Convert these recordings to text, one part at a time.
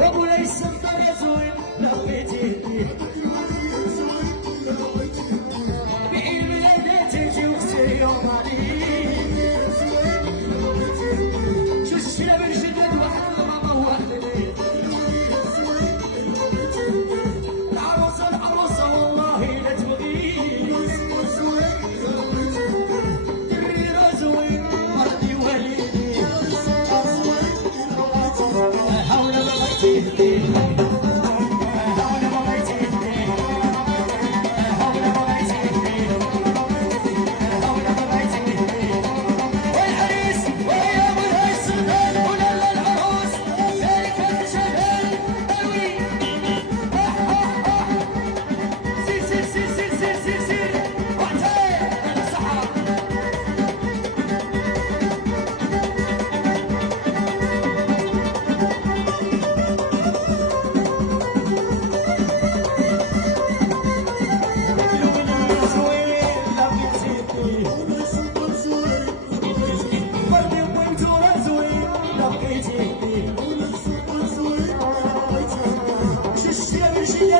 ومولاي السلطان يا زوين لفيتي بعيد ميلادي تجي وقتي يوم عليك شو الشيلة من جدد واحد الماما وحدني العروسة والله لا تبغيك تبريد زوين مرضي والدي حول ما بغيتي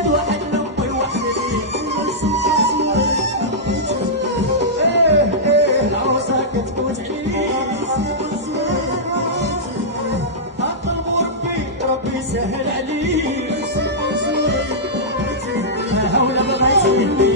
واحد نوي وحدي العروسة كتفوت عليك اطلبوا ربي يسهل عليك هولا بغيتي